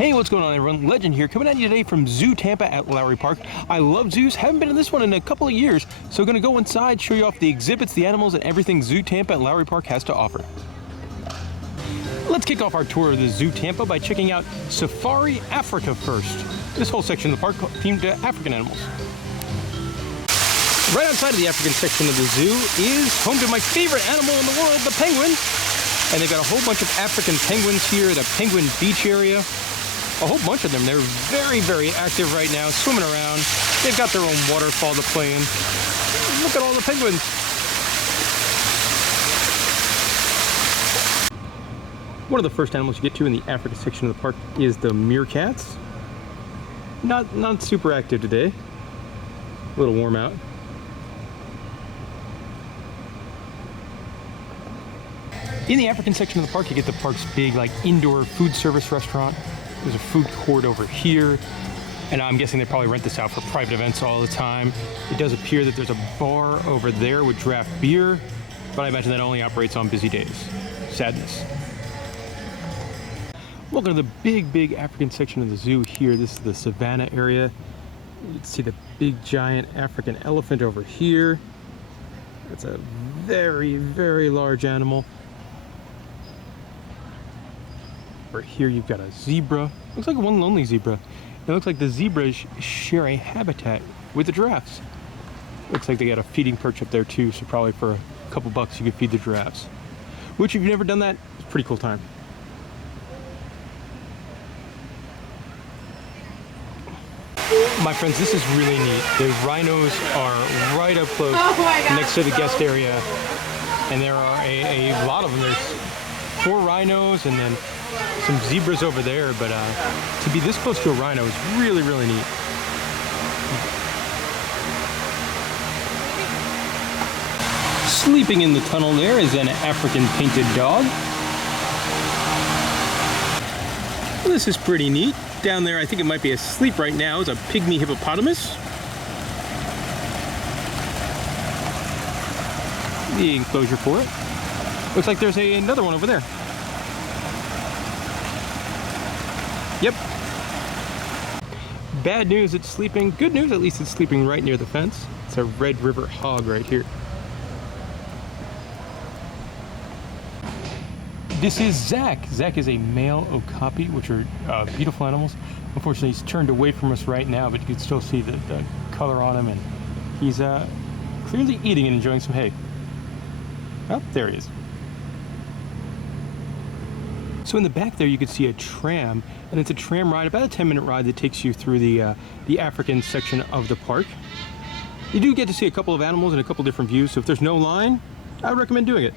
Hey, what's going on everyone? Legend here, coming at you today from ZooTampa at Lowry Park. I love zoos, haven't been to this one in a couple of years, so gonna go inside, show you off the exhibits, the animals, and everything ZooTampa at Lowry Park has to offer. Let's kick off our tour of the ZooTampa by checking out Safari Africa first. This whole section of the park themed to African animals. Right outside of the African section of the zoo is home to my favorite animal in the world, the penguin. And they've got a whole bunch of African penguins here, the penguin beach area. A whole bunch of them. They're very, very active right now, swimming around. They've got their own waterfall to play in. Look at all the penguins. One of the first animals you get to in the Africa section of the park is the meerkats. Not super active today. A little warm out. In the African section of the park, you get the park's big, indoor food service restaurant. There's a food court over here, and I'm guessing they probably rent this out for private events all the time. It does appear that there's a bar over there with draft beer, but I imagine that only operates on busy days. Sadness. Welcome to the big African section of the zoo here. This is the savannah area. You can see the big, giant African elephant over here. That's a very, very large animal. Over here you've got a zebra. Looks like one lonely zebra. It looks like the zebras share a habitat with the giraffes. Looks like they got a feeding perch up there too, so probably for a couple bucks you could feed the giraffes. Which, if you've never done that, it's a pretty cool time. My friends, this is really neat. The rhinos are right up close next to the guest area, and there are a lot of them. There's 4 rhinos and then some zebras over there, but to be this close to a rhino is really, really neat. Sleeping in the tunnel there is an African painted dog. This is pretty neat. Down there, I think it might be asleep right now, is a pygmy hippopotamus. The enclosure for it. Looks like there's another one over there. Yep. Bad news, it's sleeping. Good news, at least it's sleeping right near the fence. It's a Red River hog right here. This is Zach. Zach is a male okapi, which are beautiful animals. Unfortunately, he's turned away from us right now, but you can still see the color on him, and he's clearly eating and enjoying some hay. Oh, there he is. So in the back there, you can see a tram, and it's a tram ride, about a 10-minute ride that takes you through the African section of the park. You do get to see a couple of animals and a couple different views, so if there's no line, I would recommend doing it.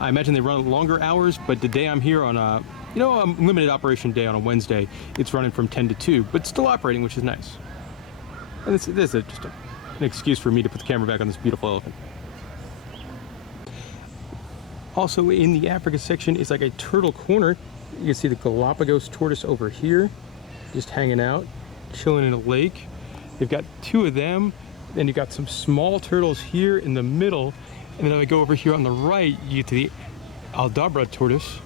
I imagine they run longer hours, but the day I'm here on a limited operation day on a Wednesday, it's running from 10 to 2, but still operating, which is nice. And this is just an excuse for me to put the camera back on this beautiful elephant. Also in the Africa section is like a turtle corner. You can see the Galapagos tortoise over here, just hanging out, chilling in a lake. They've got 2 of them, then you've got some small turtles here in the middle. And then if I go over here on the right, you get to the Aldabra tortoise,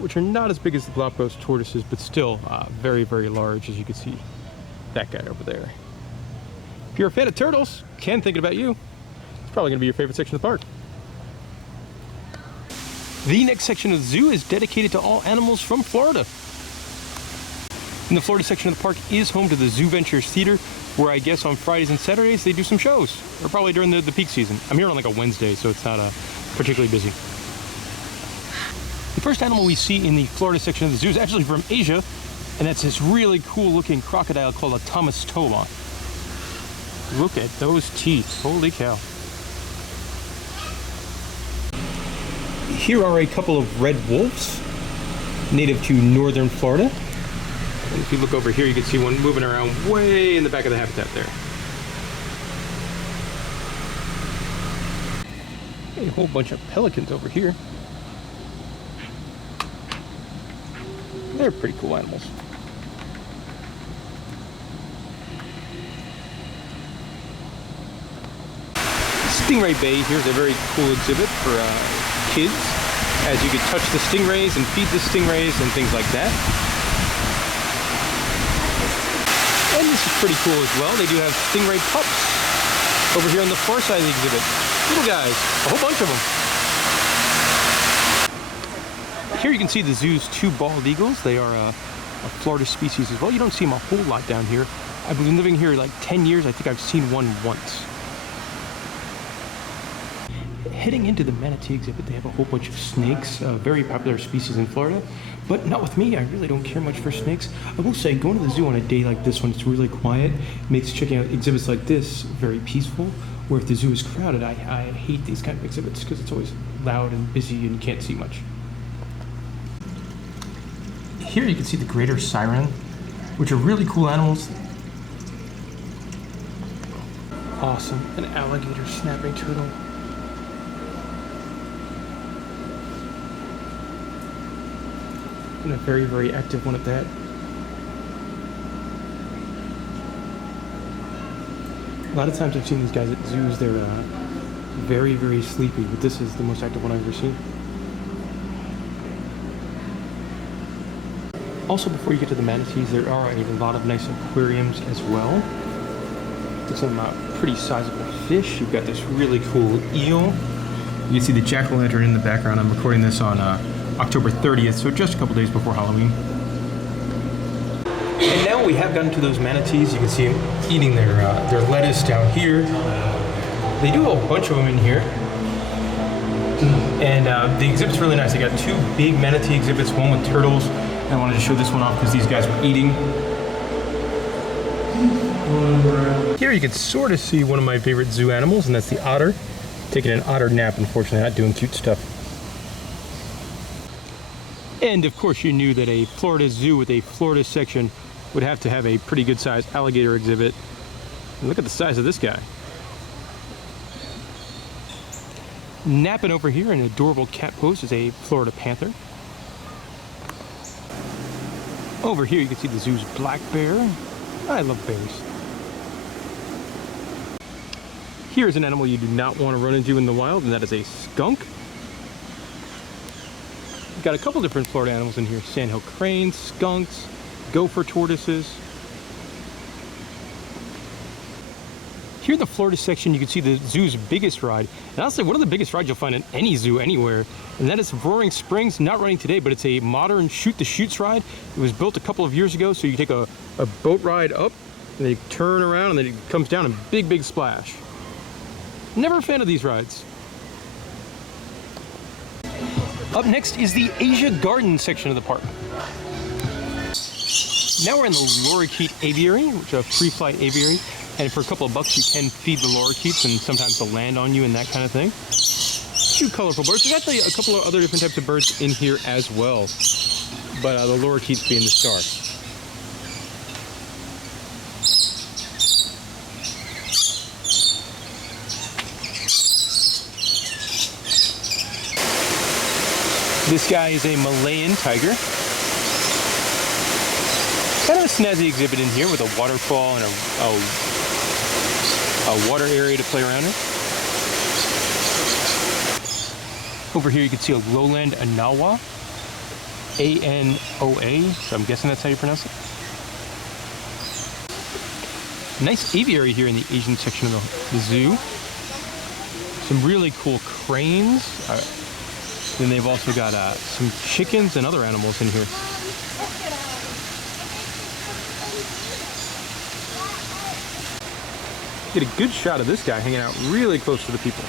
which are not as big as the Galapagos tortoises, but still very, very large, as you can see that guy over there. If you're a fan of turtles, Ken, thinking about you. It's probably gonna be your favorite section of the park. The next section of the zoo is dedicated to all animals from Florida. And the Florida section of the park is home to the Zoo Ventures Theater, where I guess on Fridays and Saturdays they do some shows, or probably during the peak season. I'm here on a Wednesday, so it's not particularly busy. The first animal we see in the Florida section of the zoo is actually from Asia, and that's this really cool looking crocodile called a Tomastoma. Look at those teeth, holy cow. Here are a couple of red wolves, native to northern Florida. And if you look over here, you can see one moving around way in the back of the habitat there. A whole bunch of pelicans over here. They're pretty cool animals. Stingray Bay here's a very cool exhibit for kids, as you could touch the stingrays and feed the stingrays and things like that. This is pretty cool as well. They do have stingray pups over here on the far side of the exhibit. Little guys, a whole bunch of them. Here you can see the zoo's 2 bald eagles. They are a Florida species as well. You don't see them a whole lot down here. I've been living here like 10 years. I think I've seen one once. Heading into the manatee exhibit, they have a whole bunch of snakes, a very popular species in Florida, but not with me. I really don't care much for snakes. I will say, going to the zoo on a day like this when it's really quiet makes checking out exhibits like this very peaceful, where if the zoo is crowded, I hate these kind of exhibits because it's always loud and busy and you can't see much. Here you can see the greater siren, which are really cool animals. Awesome, an alligator snapping turtle. And a very, very active one at that. A lot of times I've seen these guys at zoos, they're very, very sleepy, but this is the most active one I've ever seen. Also, before you get to the manatees, there are a lot of nice aquariums as well. Get some pretty sizable fish. You've got this really cool eel. You can see the jack-o'-lantern in the background. I'm recording this on October 30th, so just a couple days before Halloween. And now we have gotten to those manatees. You can see them eating their lettuce down here. They do a bunch of them in here. And the exhibit's really nice. They got 2 big manatee exhibits, one with turtles. And I wanted to show this one off because these guys were eating. Here you can sort of see one of my favorite zoo animals, and that's the otter. Taking an otter nap, unfortunately, not doing cute stuff. And of course you knew that a Florida zoo with a Florida section would have to have a pretty good sized alligator exhibit. And look at the size of this guy. Napping over here in an adorable cat pose is a Florida panther. Over here you can see the zoo's black bear. I love bears. Here's an animal you do not want to run into in the wild, and that is a skunk. We've got a couple different Florida animals in here. Sandhill cranes, skunks, gopher tortoises. Here in the Florida section, you can see the zoo's biggest ride. And I'll say one of the biggest rides you'll find in any zoo anywhere. And that is Roaring Springs, not running today, but it's a modern shoot-the-chutes ride. It was built a couple of years ago, so you take a boat ride up, and then you turn around, and then it comes down in a big, big splash. Never a fan of these rides. Up next is the Asia Garden section of the park. Now we're in the lorikeet aviary, which is a free flight aviary. And for a couple of bucks, you can feed the lorikeets, and sometimes they'll land on you and that kind of thing. 2 colorful birds. There's actually a couple of other different types of birds in here as well. But the lorikeets being the star. This guy is a Malayan tiger. Kind of a snazzy exhibit in here with a waterfall and a water area to play around in. Over here you can see a lowland Anawa. A-N-O-A, so I'm guessing that's how you pronounce it. Nice aviary here in the Asian section of the zoo. Some really cool cranes. Then they've also got some chickens and other animals in here. Get a good shot of this guy hanging out really close to the people.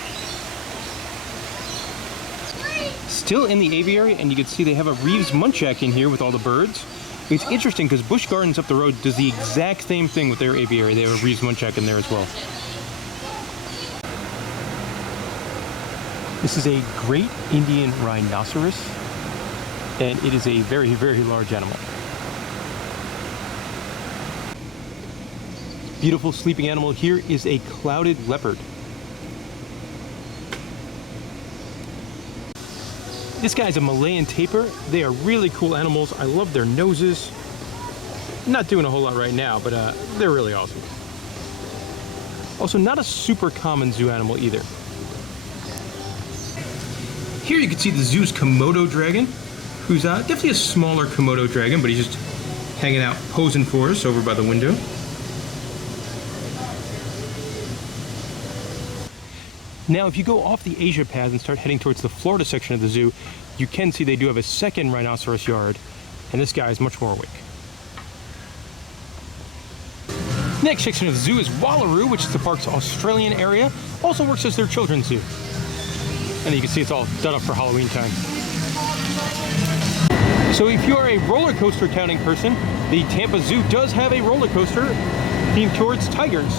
Still in the aviary, and you can see they have a Reeves muntjac in here with all the birds. It's interesting because Busch Gardens up the road does the exact same thing with their aviary. They have a Reeves muntjac in there as well. This is a great Indian rhinoceros, and it is a very, very large animal. Beautiful sleeping animal here is a clouded leopard. This guy's a Malayan tapir. They are really cool animals. I love their noses. Not doing a whole lot right now, but they're really awesome. Also, not a super common zoo animal either. Here you can see the zoo's Komodo dragon, who's definitely a smaller Komodo dragon, but he's just hanging out, posing for us over by the window. Now, if you go off the Asia path and start heading towards the Florida section of the zoo, you can see they do have a second rhinoceros yard, and this guy is much more awake. Next section of the zoo is Wallaroo, which is the park's Australian area. Also works as their children's zoo. And you can see it's all done up for Halloween time. So if you're a roller coaster counting person, the Tampa Zoo does have a roller coaster themed towards tigers.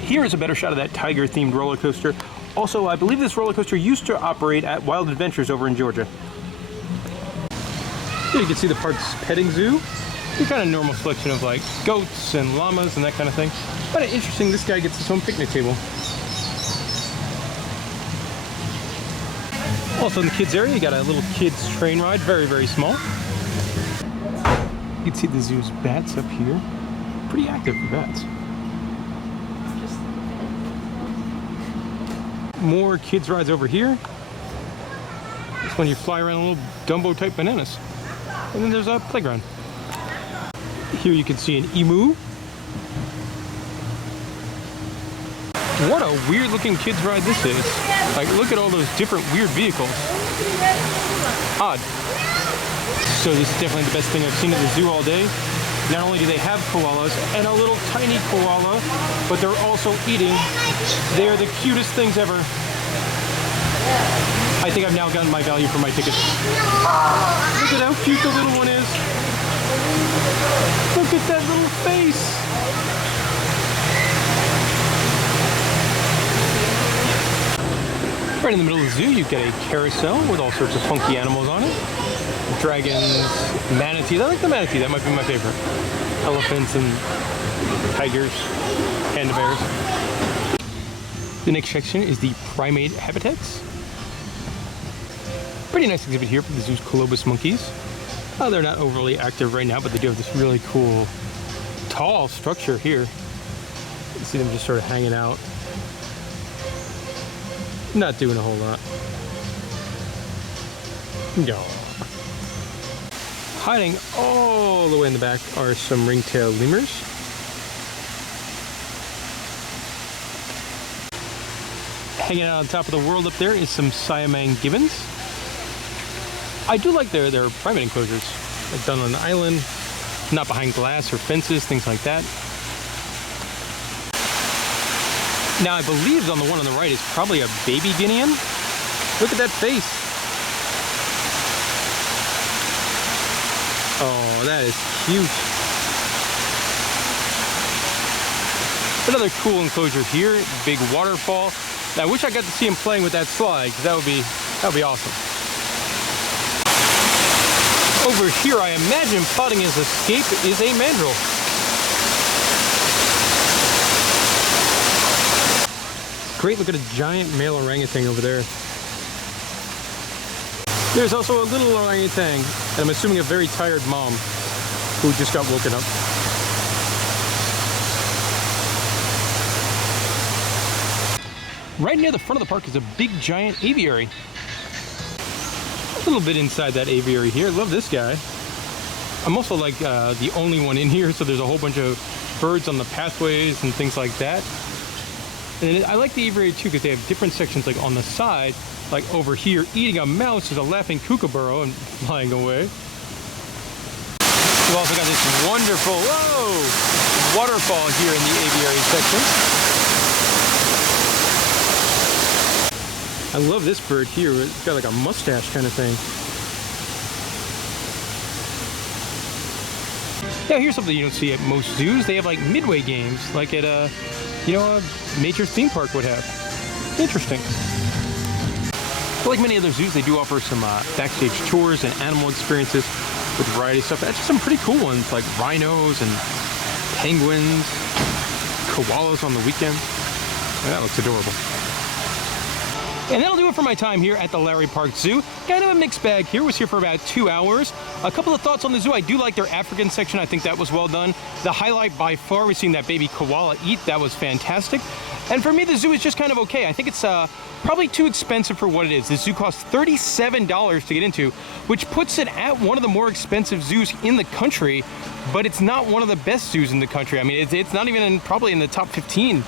Here is a better shot of that tiger themed roller coaster. Also, I believe this roller coaster used to operate at Wild Adventures over in Georgia. Here you can see the park's petting zoo. Your kind of normal selection of like goats and llamas and that kind of thing. But interesting, this guy gets his own picnic table. Also in the kids area, you got a little kids train ride, very, very small. You can see the zoo's bats up here. Pretty active for bats. More kids rides over here. This one you fly around little Dumbo type bananas. And then there's a playground. Here you can see an emu. What a weird looking kids ride this is. Like, look at all those different weird vehicles. Odd. So this is definitely the best thing I've seen at the zoo all day. Not only do they have koalas and a little tiny koala, but they're also eating. They're the cutest things ever. I think I've now gotten my value for my tickets. Look at how cute the little one is. Look at that little face. Right in the middle of the zoo, you get a carousel with all sorts of funky animals on it. Dragons, manatees. I like the manatee, that might be my favorite. Elephants and tigers, panda bears. The next section is the primate habitats. Pretty nice exhibit here for the zoo's colobus monkeys. They're not overly active right now, but they do have this really cool, tall structure here. You see them just sort of hanging out. Not doing a whole lot. No. Hiding all the way in the back are some ring-tailed lemurs. Hanging out on top of the world up there is some Siamang gibbons. I do like their primate enclosures. They're done on an island, not behind glass or fences, things like that. Now I believe on the one on the right is probably a baby Guinean. Look at that face. Oh, that is cute. Another cool enclosure here, big waterfall. Now, I wish I got to see him playing with that slide, because that would be awesome. Over here, I imagine plotting his escape is a mandrill. Great, look at a giant male orangutan over there. There's also a little orangutan, and I'm assuming a very tired mom who just got woken up. Right near the front of the park is a big giant aviary. A little bit inside that aviary here. Love this guy. I'm also like the only one in here, so there's a whole bunch of birds on the pathways and things like that. And I like the aviary too because they have different sections, like on the side, like over here, eating a mouse is a laughing kookaburra and flying away. We've also got this wonderful, waterfall here in the aviary section. I love this bird here. It's got like a mustache kind of thing. Yeah, here's something you don't see at most zoos. They have like midway games, like at a major theme park would have. Interesting. But like many other zoos, they do offer some backstage tours and animal experiences with a variety of stuff. That's just some pretty cool ones, like rhinos and penguins, koalas on the weekend. That looks adorable. And that'll do it for my time here at the Lowry Park Zoo. Kind of a mixed bag here. Was here for about 2 hours. A couple of thoughts on the zoo. I do like their African section. I think that was well done. The highlight by far was seeing that baby koala eat. That was fantastic. And for me, the zoo is just kind of okay. I think it's probably too expensive for what it is. The zoo costs $37 to get into, which puts it at one of the more expensive zoos in the country, but it's not one of the best zoos in the country. I mean, it's not even probably in the top 15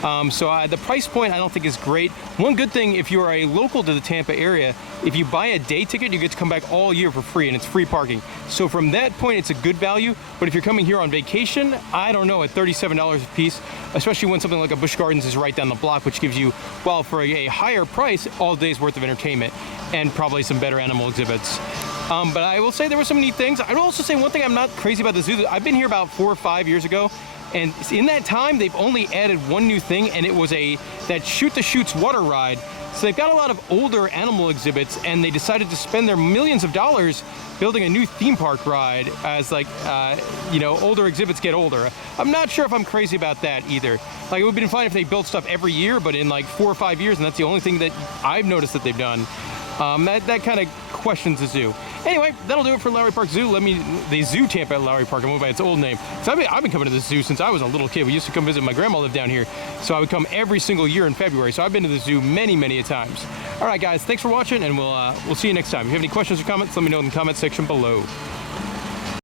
The price point I don't think is great. One good thing, if you are a local to the Tampa area, if you buy a day ticket, you get to come back all year for free, and it's free parking. So from that point, it's a good value. But if you're coming here on vacation, I don't know, at $37 a piece, especially when something like a Busch Gardens is right down the block, which gives you, well, for a higher price, all day's worth of entertainment and probably some better animal exhibits. But I will say there were some neat things. I will also say one thing I'm not crazy about the zoo. I've been here about 4 or 5 years ago, and in that time, they've only added one new thing, and it was that Shoot the Chutes water ride. So they've got a lot of older animal exhibits, and they decided to spend their millions of dollars building a new theme park ride as older exhibits get older. I'm not sure if I'm crazy about that either. Like, it would have been fine if they built stuff every year, but in like 4 or 5 years, and that's the only thing that I've noticed that they've done. That kind of questions the zoo. Anyway, that'll do it for Lowry Park Zoo. The ZooTampa at Lowry Park. I'm going by its old name. So I've been coming to the zoo since I was a little kid. We used to come visit. My grandma lived down here, so I would come every single year in February. So I've been to the zoo many, many a times. All right, guys, thanks for watching, and we'll see you next time. If you have any questions or comments, let me know in the comment section below.